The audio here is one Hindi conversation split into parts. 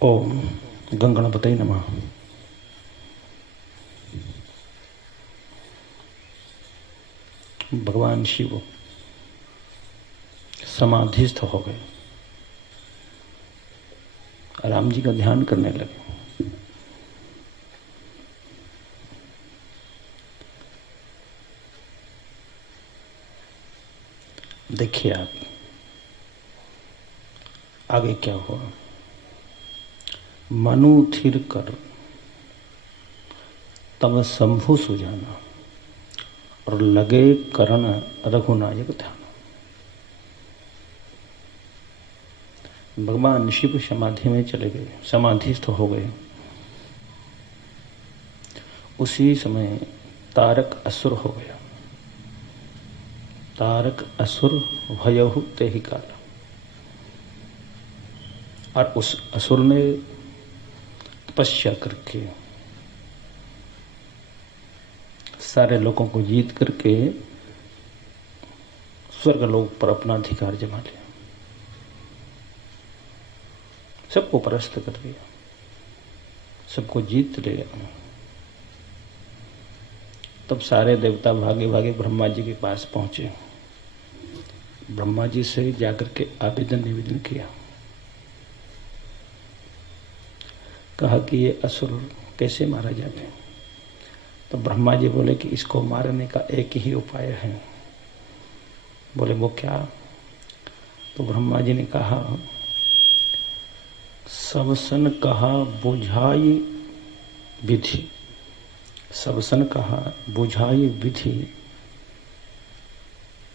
ओम गंगणपतये नमः। भगवान शिव समाधिस्थ हो गए, राम जी का ध्यान करने लगे। देखिए आप आगे क्या हुआ। मनु थिर कर तब शंभु सुजाना और लगे करण रघुनायक ध्यान। भगवान शिव समाधि में चले गए, समाधिस्थ हो गए। उसी समय तारक असुर हो गया। तारक असुर भयहु तेहि काल। और उस असुर ने तपस्या करके सारे लोगों को जीत करके स्वर्गलोक पर अपना अधिकार जमा लिया, सबको परास्त कर दिया, सबको जीत लिया। तब सारे देवता भागे भागे ब्रह्मा जी के पास पहुंचे। ब्रह्मा जी से जाकर के आवेदन निवेदन किया, कहा कि ये असुर कैसे मारा जाए। तो ब्रह्मा जी बोले कि इसको मारने का एक ही उपाय है। बोले वो क्या? तो ब्रह्मा जी ने कहा, सबसन कहा बुझाई विधि, सबसन कहा बुझाई विधि,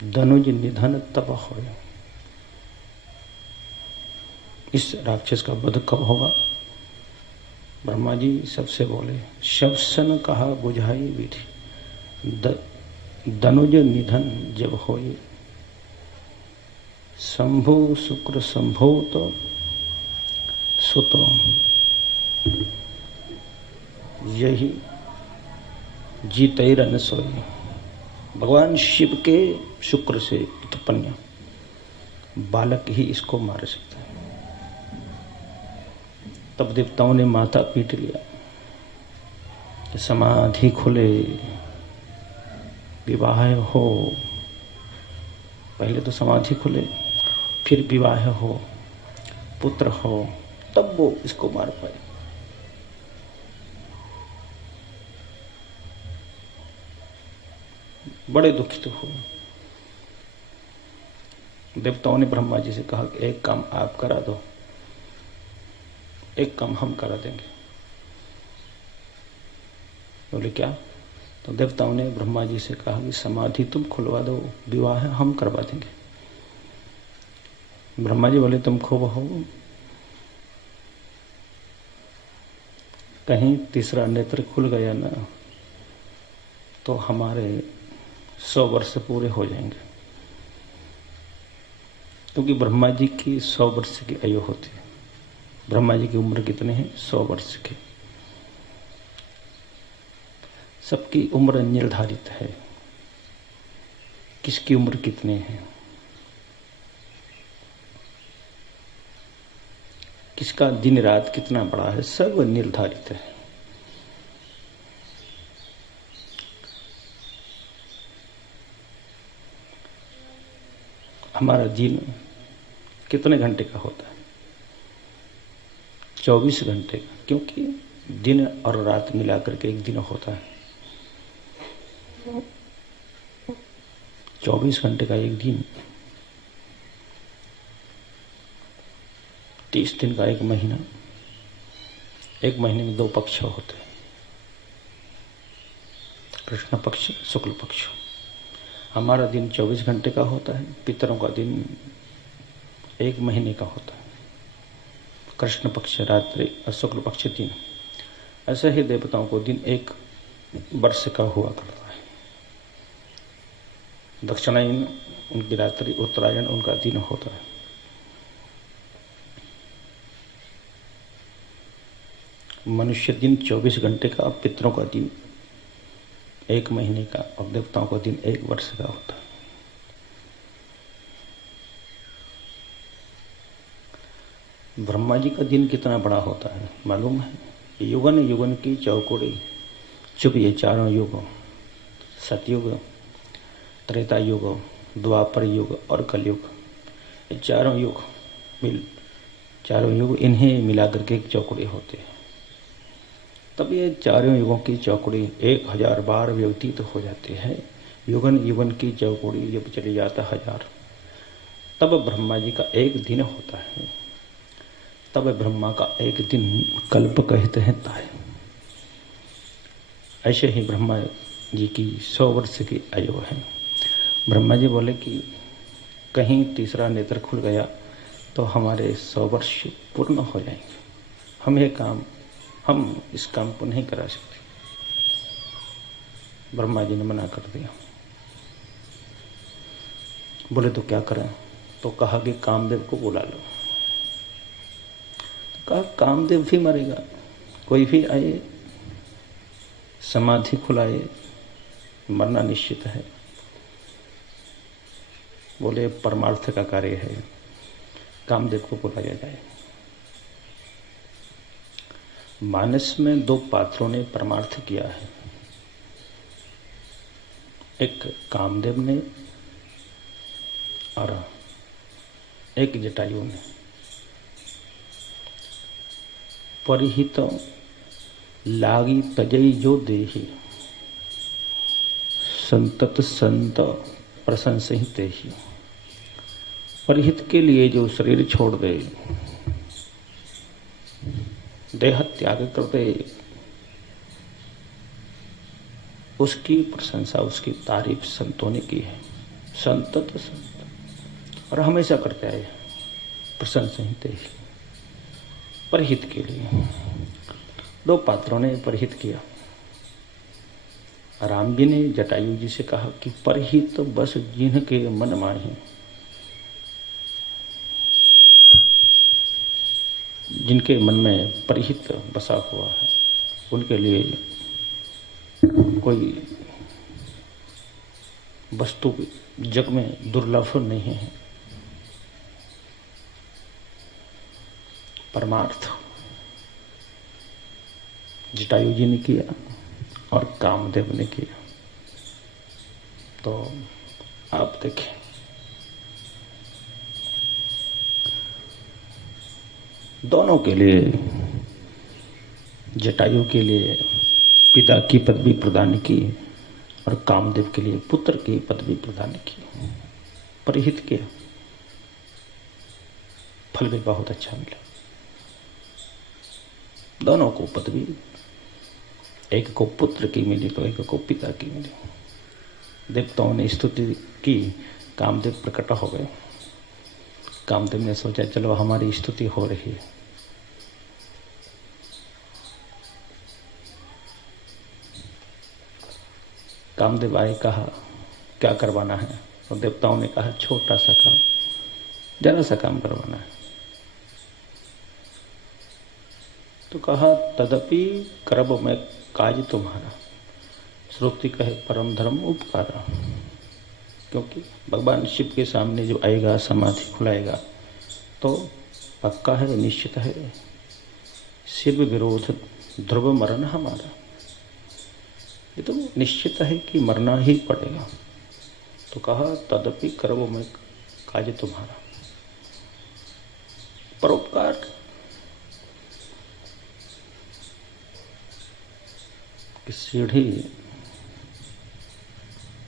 धनुज निधन तब होय। इस राक्षस का वध कब होगा? ब्रह्मा जी सबसे बोले, सबसन कहा बुझाई विधि, धनुज निधन जब होय। शंभु शुक्र शंभु तो सुतो, यही जीतैरन सोई। भगवान शिव के शुक्र से उत्पन्न बालक ही इसको मार सकता है। तब देवताओं ने माथा पीट लिया, समाधि खुले, विवाह हो। पहले तो समाधि खुले, फिर विवाह हो, पुत्र हो, तब वो इसको मार पाए। बड़े दुखित हुए। देवताओं ने ब्रह्मा जी से कहा कि एक काम आप करा दो, एक काम हम करा देंगे। बोले क्या? तो देवताओं ने ब्रह्मा जी से कहा कि समाधि तुम खुलवा दो, विवाह हम करवा देंगे। ब्रह्मा जी बोले तुम खूब हो, कहीं तीसरा नेत्र खुल गया ना तो हमारे 100 वर्ष पूरे हो जाएंगे, क्योंकि ब्रह्मा जी की 100 वर्ष की आयु होती है। ब्रह्मा जी की उम्र कितने हैं? 100 वर्ष की। सबकी उम्र निर्धारित है, किसकी उम्र कितने हैं, किसका दिन रात कितना बड़ा है, सब निर्धारित है। हमारा दिन कितने घंटे का होता है? 24 घंटे का, क्योंकि दिन और रात मिलाकर के एक दिन होता है। 24 घंटे का एक दिन, 30 दिन का एक महीना। एक महीने में 2 पक्ष होते हैं, कृष्ण पक्ष, शुक्ल पक्ष। हमारा दिन 24 घंटे का होता है, पितरों का दिन 1 महीने का होता है, कृष्ण पक्ष रात्रि और शुक्ल पक्ष दिन। ऐसे ही देवताओं को दिन 1 वर्ष का हुआ करता है। दक्षिणायन उनकी रात्रि, उत्तरायण उनका दिन होता है। मनुष्य दिन 24 घंटे का, पितरों का दिन 1 महीने का और देवताओं का दिन 1 वर्ष का होता है। ब्रह्मा जी का दिन कितना बड़ा होता है मालूम है? युगन युगन की चौकोड़ी चुप, ये चारों युग, सतयुग, त्रेता युग, द्वापर युग और कलयुग, ये चारों युग इन्हें मिला करके एक चौकड़ी होते हैं। तब ये चारों युगों की चौकड़ी 1000 बार व्यतीत हो जाती है। युगन युगन की चौकड़ी जब चली जाता 1000, तब ब्रह्मा जी का एक दिन होता है। तब ब्रह्मा का एक दिन कल्प कहते हैं ताय। ऐसे ही ब्रह्मा जी की 100 वर्ष की आयु है। ब्रह्मा जी बोले कि कहीं तीसरा नेत्र खुल गया तो हमारे 100 वर्ष पूर्ण हो जाएंगे, हम इस काम को नहीं करा सकते। ब्रह्मा जी ने मना कर दिया। बोले तो क्या करें? तो कहा कि कामदेव को बुला लो। तो कहा कामदेव भी मरेगा, कोई भी आए, समाधि खुलाए, मरना निश्चित है। बोले परमार्थ का कार्य है, कामदेव को बुलाया जाए। मानस में 2 पात्रों ने परमार्थ किया है, एक कामदेव ने और एक जटायु ने। परिहित लागी तजई जो देही, संतत संत प्रशंसहि तेहि। परिहित के लिए जो शरीर छोड़ दे, देह त्याग कर दे, उसकी प्रशंसा, उसकी तारीफ संतों ने की है। संतत संत, और हमेशा करते आए प्रशंसहि तेहि। परिहित के लिए 2 पात्रों ने परिहित किया। राम जी ने जटायु जी से कहा कि परिहित बस जिनके मन माही, जिनके मन में परिहित बसा हुआ है उनके लिए कोई वस्तु जग में दुर्लभ नहीं है। परमार्थ जटायु जी ने किया और कामदेव ने किया। तो आप देखें, दोनों के लिए, जटायु के लिए पिता की पदवी प्रदान की और कामदेव के लिए पुत्र की पदवी प्रदान की। परिहित किया, फल भी बहुत अच्छा मिला। दोनों को पदवी, एक को पुत्र की मिली तो एक को पिता की मिली। देवताओं ने स्तुति की, कामदेव प्रकट हो गए। कामदेव ने सोचा चलो हमारी स्तुति हो रही है, कामदेव आए, कहा क्या करवाना है? और देवताओं ने कहा छोटा सा काम, जरा सा काम करवाना है। तो कहा तदपि करब मैं काज तुम्हारा। श्रुति कहे परम धर्म उपकारा। क्योंकि भगवान शिव के सामने जो आएगा, समाधि खुलाएगा, तो पक्का है, निश्चित है, शिव विरोध ध्रुव मरण हमारा। ये तो निश्चित है कि मरना ही पड़ेगा। तो कहा तदपि करब मैं काज तुम्हारा। परोपकार की सीढ़ी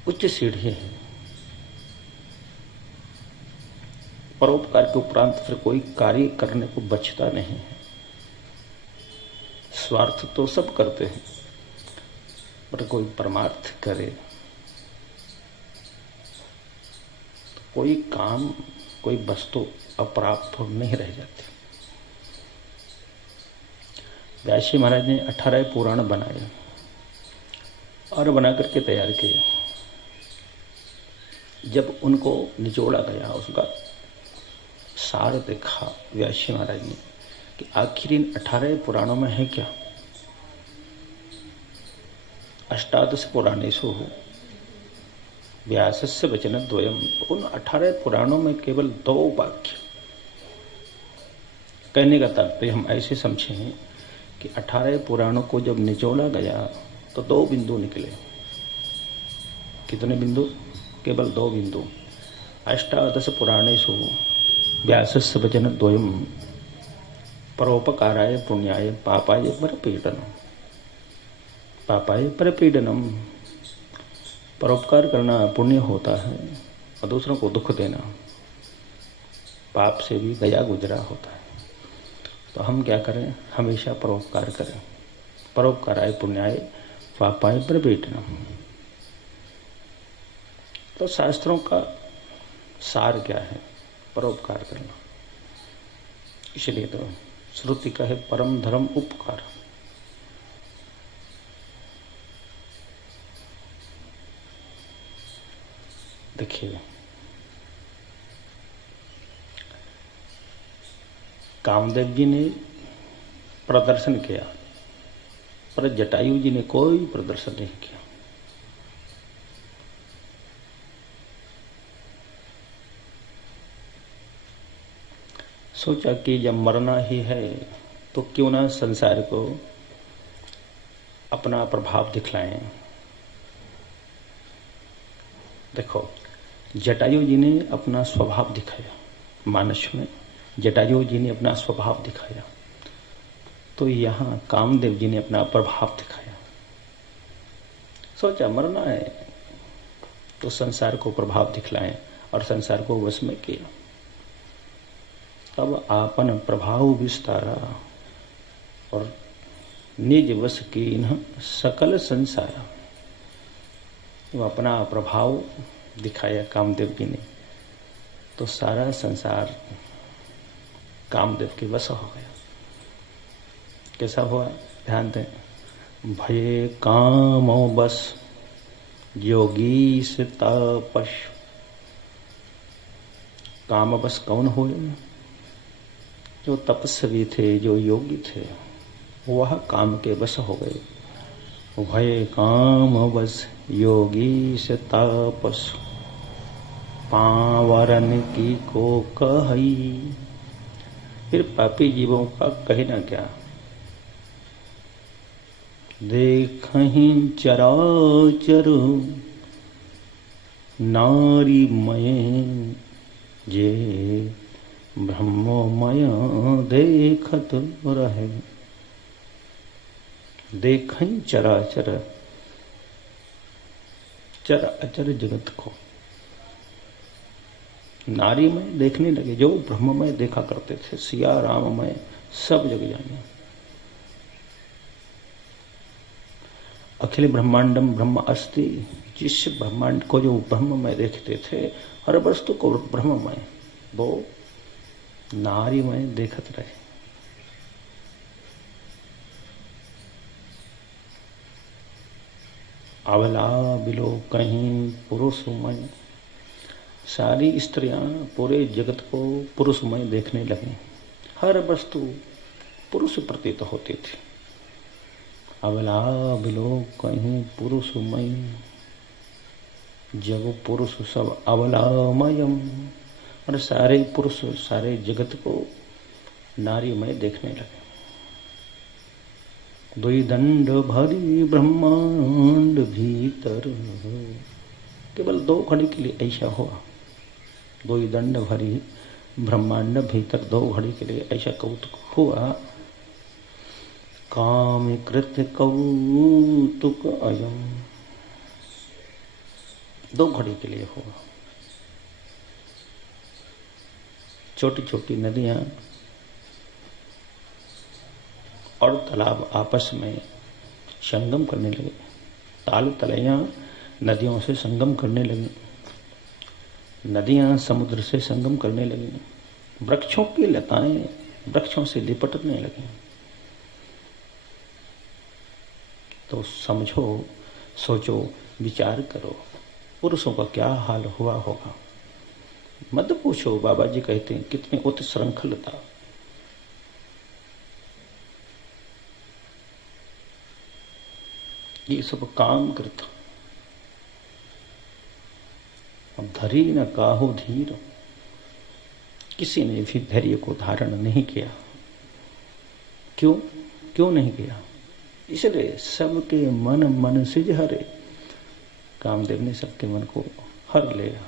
उच्च सीढ़ी है। परोपकार के उपरांत फिर कोई कार्य करने को बचता नहीं है। स्वार्थ तो सब करते हैं, पर कोई परमार्थ करे तो कोई काम, कोई वस्तु अप्राप्त नहीं रह जाती। व्यास जी महाराज ने 18 पुराण बनाए और बना करके तैयार किए। जब उनको निचोड़ा गया, उसका सार देखा व्यास जी महाराज ने कि आखिर इन 18 पुराणों में है क्या। अष्टादश पुराणेषु व्यासस्य वचनद्वयम्। उन 18 पुराणों में केवल 2 वाक्य, कहने का तात्पर्य हम ऐसे समझें कि 18 पुराणों को जब निचोड़ा गया तो 2 बिंदु निकले। कितने बिंदु? केवल 2 बिंदु। अष्टादश पुराणेषु व्यासस्य वचनद्वयं परोपकाराय पुण्याय पापाय परपीडनम। पापाय परपीडनम, परोपकार करना पुण्य होता है और दूसरों को दुख देना पाप से भी गया गुजरा होता है। तो हम क्या करें? हमेशा परोपकार करें। परोपकाराय पुण्याय पापाय परपीडनम। तो शास्त्रों का सार क्या है? परोपकार करना। इसलिए तो श्रुति कहे परम धर्म उपकार। देखिए, कामदेव जी ने प्रदर्शन किया पर जटायु जी ने कोई प्रदर्शन नहीं किया। सोचा कि जब मरना ही है तो क्यों ना संसार को अपना प्रभाव दिखलाएं। देखो, जटायु जी ने अपना स्वभाव दिखाया, मानस में जटायु जी ने अपना स्वभाव दिखाया, तो यहाँ कामदेव जी ने अपना प्रभाव दिखाया। सोचा मरना है तो संसार को प्रभाव दिखलाएं और संसार को वश में किया। तब आपन प्रभाव विस्तारा और निज वश कीन्ह सकल संसारा। वो अपना प्रभाव दिखाया कामदेव जी ने, तो सारा संसार कामदेव के वश हो गया। कैसा हुआ? ध्यान दें। भये कामो बस योगी से तापस। काम बस कौन हुए? जो तपस्वी थे, जो योगी थे, वह काम के बस हो गए। भय काम बस योगी से तापस, पावरन की को कही। फिर पापी जीवों का कहना क्या? देखहीं चराचर नारीमय जे ब्रह्ममय देखत रहे। देखहीं चराचर, चर अचर जगत को नारी में देखने लगे, जो ब्रह्ममय देखा करते थे, सिया राममय सब जग जाने। अखिल ब्रह्मांडम ब्रह्म अस्ति, जिस ब्रह्मांड को जो ब्रह्ममय देखते थे, हर वस्तु को ब्रह्ममय, वो नारीमय देखत रहे। अवला बिलो कहीं पुरुषमय, सारी स्त्रियां पूरे जगत को पुरुषमय देखने लगे। हर वस्तु पुरुष प्रतीत होती थी। अवला बिलो कहीं पुरुषमय, जब पुरुष सब अवलामयम, और सारे पुरुष सारे जगत को नारीमय देखने लगे। द्विदंड भरी ब्रह्मांड भीतर, केवल 2 घड़ी के लिए ऐसा हुआ। द्विदंड भरी ब्रह्मांड भीतर 2 घड़ी के लिए ऐसा कौतुक हुआ। काम कृत कौतुक अयम, 2 घड़ी के लिए हुआ। छोटी छोटी नदियां और तालाब आपस में संगम करने लगे। ताल तलैया नदियों से संगम करने लगी, नदियां समुद्र से संगम करने लगी, वृक्षों की लताएं वृक्षों से लिपटने लगी। तो समझो, सोचो, विचार करो, पुरुषों का क्या हाल हुआ होगा। मत पूछो, बाबा जी कहते हैं कितनी उत्श्रृंखलता। ये सब काम करता। अब धरी न काहू धीर, किसी ने भी धैर्य को धारण नहीं किया। क्यों क्यों नहीं किया? इसलिए सबके मन मन सिज हरे। कामदेव ने सबके मन को हर लिया।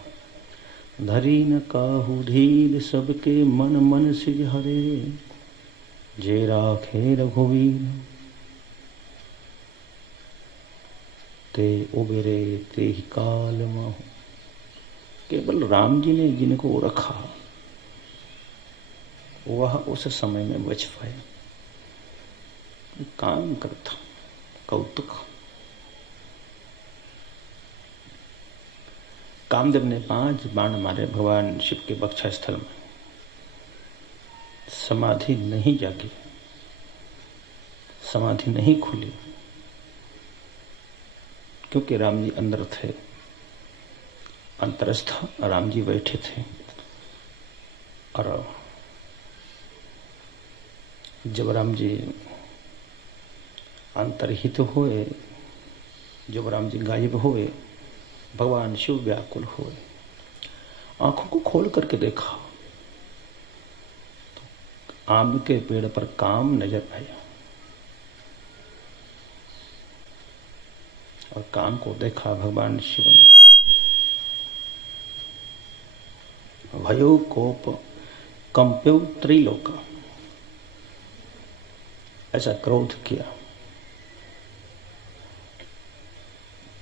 धरी न काहू धीर सबके मन मन सिज हरे, जे राखे रघुवीर ते उबेरे ते ही काल माहू। केवल राम जी ने जिनको रखा वह उस समय में बच पाए। काम करता कौतुक। कामदेव ने 5 बाण मारे भगवान शिव के वक्ष स्थल में। समाधि नहीं जागी, समाधि नहीं खुली, क्योंकि राम जी अंदर थे। अंतरस्थ राम जी बैठे थे। और जब राम जी अंतर्हित हुए, जब राम जी गायब हुए, भगवान शिव व्याकुल हुए। आंखों को खोल करके देखा तो आम के पेड़ पर काम नजर आया और काम को देखा भगवान शिव ने। भयो कोप कंप्यो त्रिलोक, ऐसा क्रोध किया।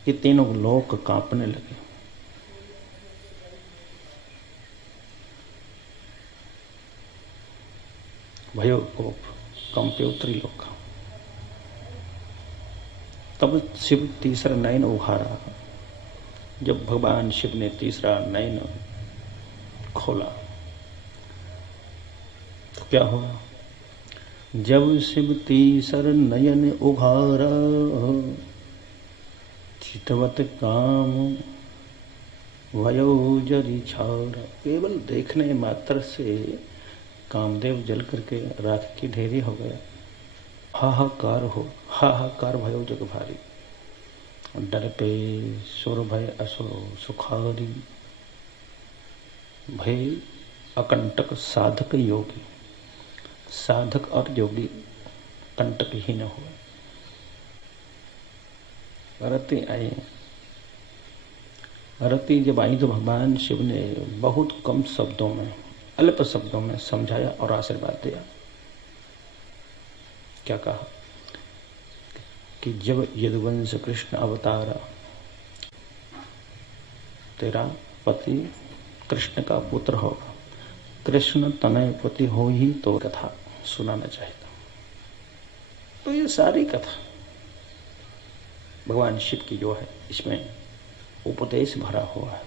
ये तीनों लोक कांपने लगे। भयो कोप कंप्यो त्रिलोक। तब शिव तीसरा नयन उघारा। जब भगवान शिव ने तीसरा नयन खोला तो क्या हुआ? जब शिव तीसर नयन उघारा, चितवत काम भयो जरी छारा। केवल देखने मात्र से कामदेव जल करके राख की ढेरी हो गया। हाहाकार हो, हाहाकार भयो जग भारी। डर पे सुर भय असुर सुखारी, भय अकंटक साधक योगी। साधक और योगी कंटक ही न हुए। रति आई। रति जब आई तो भगवान शिव ने बहुत कम शब्दों में, अल्प शब्दों में समझाया और आशीर्वाद दिया। क्या कहा कि जब यदुवंश कृष्ण अवतारा, तेरा पति कृष्ण का पुत्र होगा, कृष्ण तनय पति हो ही तो कथा सुनाना चाहता। तो ये सारी कथा भगवान शिव की जो है, इसमें उपदेश भरा हुआ है।